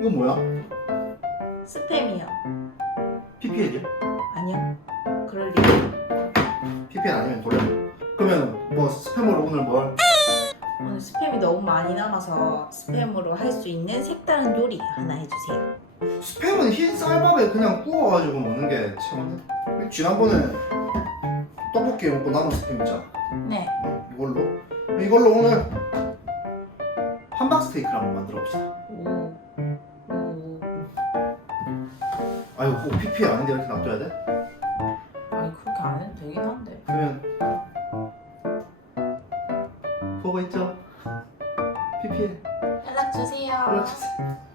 이건 뭐야? 스팸이요. PPL이야? 아니요. 그럴 리. PPL 아니면 돌려. 그러면 뭐 스팸으로 오늘 뭘? 오늘 스팸이 너무 많이 남아서 스팸으로 할 수 있는 색다른 요리 하나 해주세요. 스팸은 흰 쌀밥에 그냥 구워가지고 먹는 게 최고인데. 지난번에 떡볶이 먹고 남은 스팸 있잖아. 네. 이걸로 이걸로 오늘 함박 스테이크를 한번 만들어 봅시다. 아유 꼭 PPL 아닌데 이렇게 놔둬야 돼? 아니 그렇게 안 해도 되긴 한데. 그러면 보고 있죠? PPL 연락 주세요. 연락 주세요.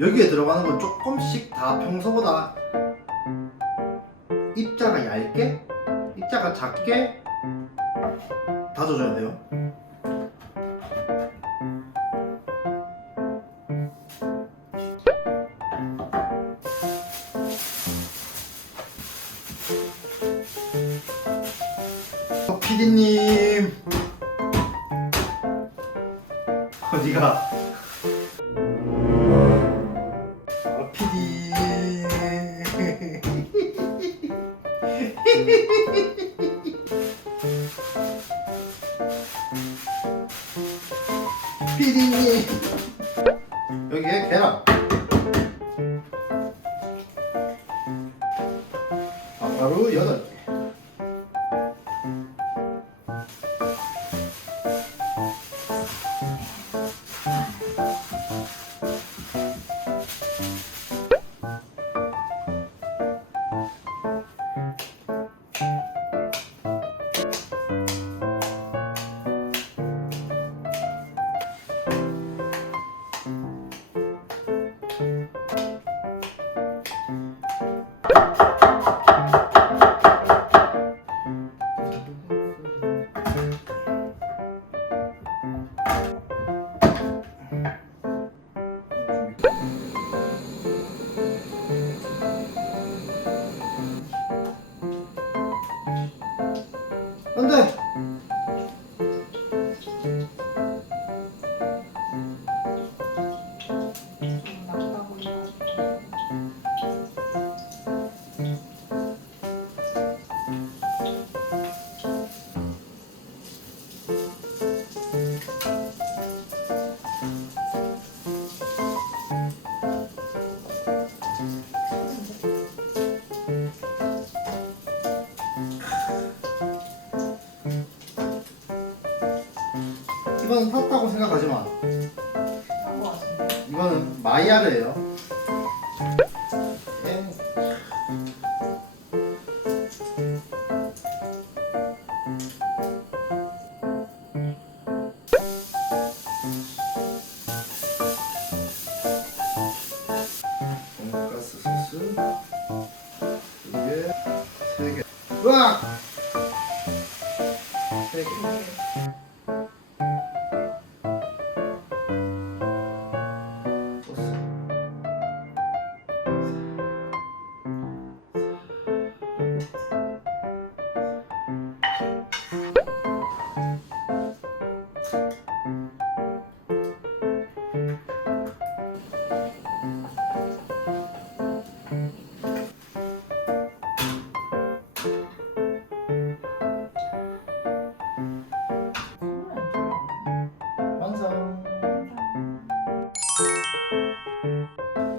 여기에 들어가는 건 조금씩 다 평소보다 입자가 얇게, 입자가 작게 다져줘야 돼요. 어, 피디님 어디가? 피디님. 여기에 계란. 아바로 여덟 개. 안 돼. 이거는 탔다고 생각하지 마. 이거는 마이야르예요. 예. 돈가스 소스 이게 세 개. 으악! 세 개.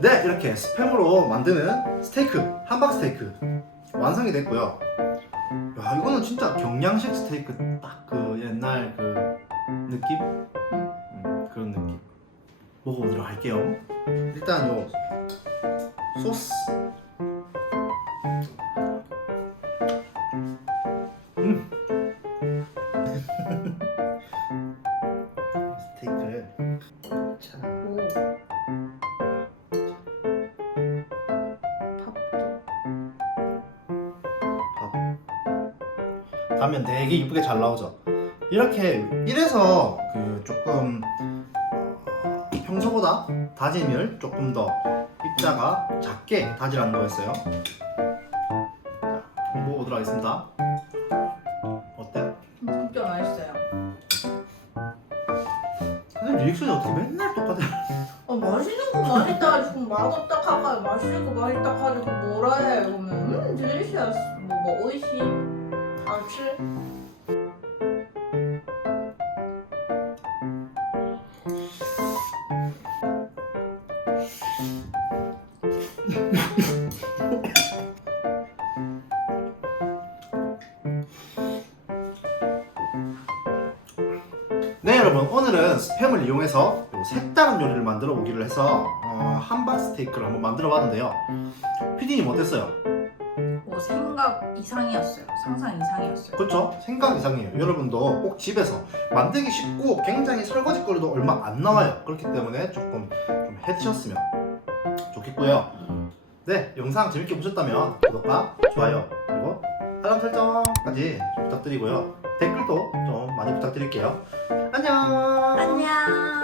네, 이렇게 스팸으로 만드는 스테이크, 함박 스테이크 완성이 됐고요. 야, 이거는 진짜 경양식 스테이크 딱 그 옛날 그 느낌? 음, 그런 느낌. 먹어보도록 할게요. 일단 요 소스. 단면 되게 이쁘게 잘 나오죠. 이렇게 이래서 그 조금 어, 평소보다 다짐을 조금 더 입자가 작게 다지라는 거였어요. 자, 먹어보도록 하겠습니다. 어때? 진짜 맛있어요. 근데 리액션이 어떻게 맨날 똑같아? 어, 맛있는 거 맛있다 지금 맛없다 하고 맛있는 거 맛있다 가지고 뭐라 해 그러면 음 딜리셔스 뭐뭐 오이시 다吃 네 여러분. 오늘은 스팸을 이용해서 요 색다른 요리를 만들어 보기를 해서 어, 함박 스테이크를 한번 만들어 봤는데요. 피디님 어땠어요? 뭐 생각 이상이었어요. 상상 이상이었어요. 그렇죠? 생각 이상이에요. 여러분도 꼭 집에서 만들기 쉽고 굉장히 설거지 거리도 얼마 안 나와요. 그렇기 때문에 조금 좀 해드셨으면 좋겠고요. 네 영상 재밌게 보셨다면 구독과 좋아요 그리고 알람 설정까지 좀 부탁드리고요. 댓글도 좀 많이 부탁드릴게요. 안녕! 안녕